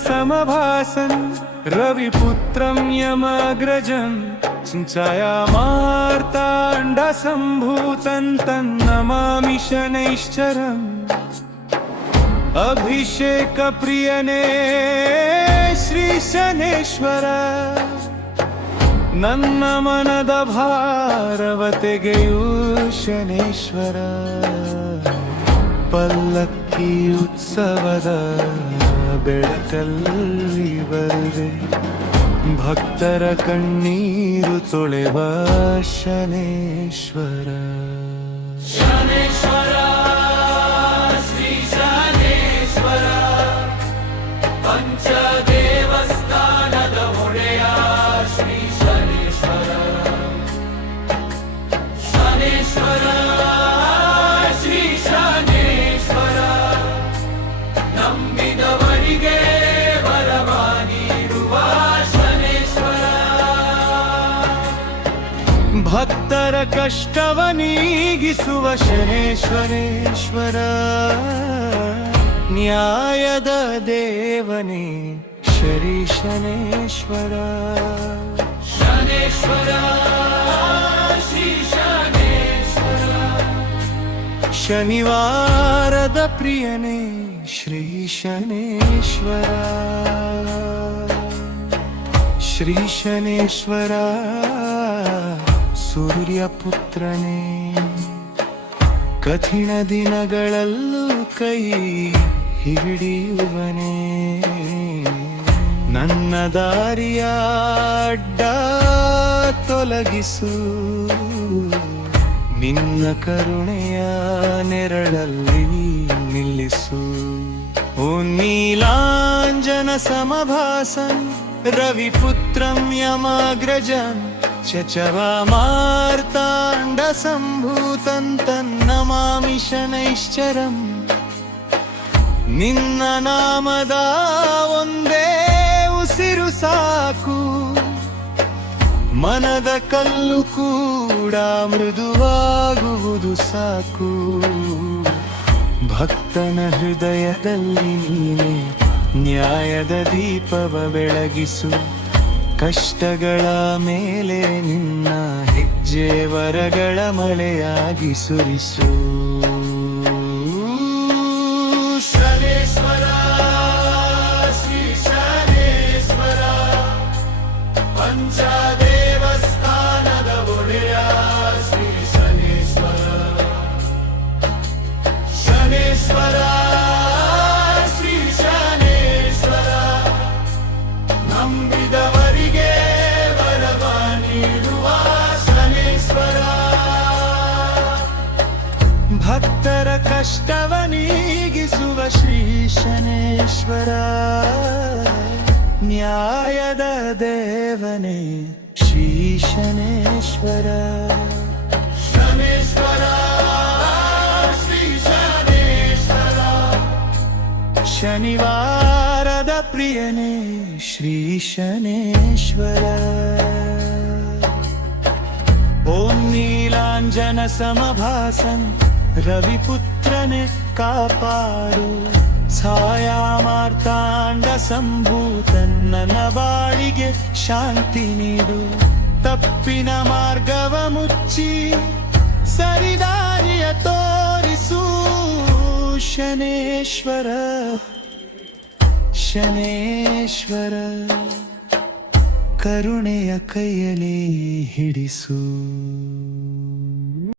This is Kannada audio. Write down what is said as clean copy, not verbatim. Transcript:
समभासन् रविपुत्रं यमग्रजं छायामार्ताण्डसम्भूतं तन्नमामि शनैश्चरम् अभिषेकप्रियने श्री शनेश्वर ನನ್ನ ಮನದ ಭಾರವ ತೆಗೆಯು ಶನೇಶ್ವರ ಪಲ್ಲಕ್ಕಿ ಉತ್ಸವದ ಬೆಳಕಲ್ಲಿ ಬರುವೆ ಭಕ್ತರ ಕಣ್ಣೀರು ತೊಳೆವ ಶನೇಶ್ವರ ಶನೇಶ್ವರ ಶ್ರೀ ಶನೇಶ್ವರ ಪಂಚದೇವಸ್ಥಾನದ ಒಡೆಯ ಶ್ರೀ ಶನೇಶ್ವರ ಶನೇಶ್ವರ ಶ್ರೀ ಶನೇಶ್ವರ ನಂಬಿದವರಿಗೆ ವರವ ನೀಡುವ ಶನೇಶ್ವರ ಭಕ್ತರ ಕಷ್ಟವ ನೀಗಿಸುವ ಶನೇಶ್ವರೇಶ್ವರ ನ್ಯಾಯದ ದೇವನೇ ಶ್ರೀ ಶನೇಶ್ವರ ಶನೇಶ್ವರ ಶ್ರೀ ಶನೇಶ್ವರ ಶನಿವಾರದ ಪ್ರಿಯನೇ ಶ್ರೀ ಶನೇಶ್ವರ ಶ್ರೀ ಶನೇಶ್ವರ ಸೂರ್ಯಪುತ್ರನೇ ಕಠಿಣ ದಿನಗಳಲ್ಲೂ ಕೈ ಹಿಡಿಯುವನೇ ನನ್ನ ದಾರಿಯ ಅಡ್ಡ ತೊಲಗಿಸು ನಿನ್ನ ಕರುಣೆಯ ನೆರಳಲ್ಲಿ ನಿಲ್ಲಿಸು ಓ ನೀಲಾಂಜನ ಸಮಭಾಸನ್ ರವಿಪುತ್ರಂ ಯಮಗ್ರಜನ್ ಚಚವಾಮಾರ್ತಾಂಡಸಂಭೂತಂ ತನ್ನಮಾಮಿ ಶನೈಶ್ಚರಂ ನಿನ್ನ ನಾಮದ ಒಂದೇ ಉಸಿರು ಸಾಕು ಮನದ ಕಲ್ಲು ಕೂಡ ಮೃದುವಾಗುವುದು ಸಾಕು ಭಕ್ತನ ಹೃದಯದಲ್ಲಿ ನೀನೆ ನ್ಯಾಯದ ದೀಪವ ಬೆಳಗಿಸು ಕಷ್ಟಗಳ ಮೇಲೆ ನಿನ್ನ ಹೆಜ್ಜೆ ವರಗಳ ಮಳೆಯಾಗಿ ಸುರಿಸು ಶನೇಶ್ವರ ಶ್ರೀ ಶನೇಶ್ವರ ಪಂಚದೇವಸ್ಥಾನದ ಒಡೆಯ ಶ್ರೀ ಶನೇಶ್ವರ ಶನೇಶ್ವರ ಶ್ರೀ ಶನೇಶ್ವರ ನಂಬಿದವರಿಗೆ ವರವ ನೀಡುವ ಶನೇಶ್ವರ ಭಕ್ತರ ಕಷ್ಟವ ನೀಗಿಸುವ ಶ್ರೀ ಶನೇಶ್ವರ ನ್ಯಾಯದ ದೇವನೇ ಶ್ರೀ ಶನೇಶ್ವರ ಶನೇಶ್ವರ ಶ್ರೀ ಶನೇಶ್ವರ ಶನಿವಾರದ ಪ್ರಿಯನೇ ಶ್ರೀ ಶನೇಶ್ವರ ಓಂ ನೀಲಾಂಜನ ಸಮಭಾಸನ್ ರವಿಪುತ್ರನೆ ಕಾಪಾಡು ಛಾಯಾಮಾರ್ತಾಂಡ ಸಂಭೂತನ್ ನನ್ನ ಬಾಳಿಗೆ ಶಾಂತಿ ನೀಡು ತಪ್ಪಿನ ಮಾರ್ಗವ ಮುಚ್ಚಿ ಸರಿದಾರಿಯ ತೋರಿಸು ಶನೇಶ್ವರ ಶನೇಶ್ವರ ಕರುಣೆಯ ಕೈಯಲ್ಲಿ ಹಿಡಿಸು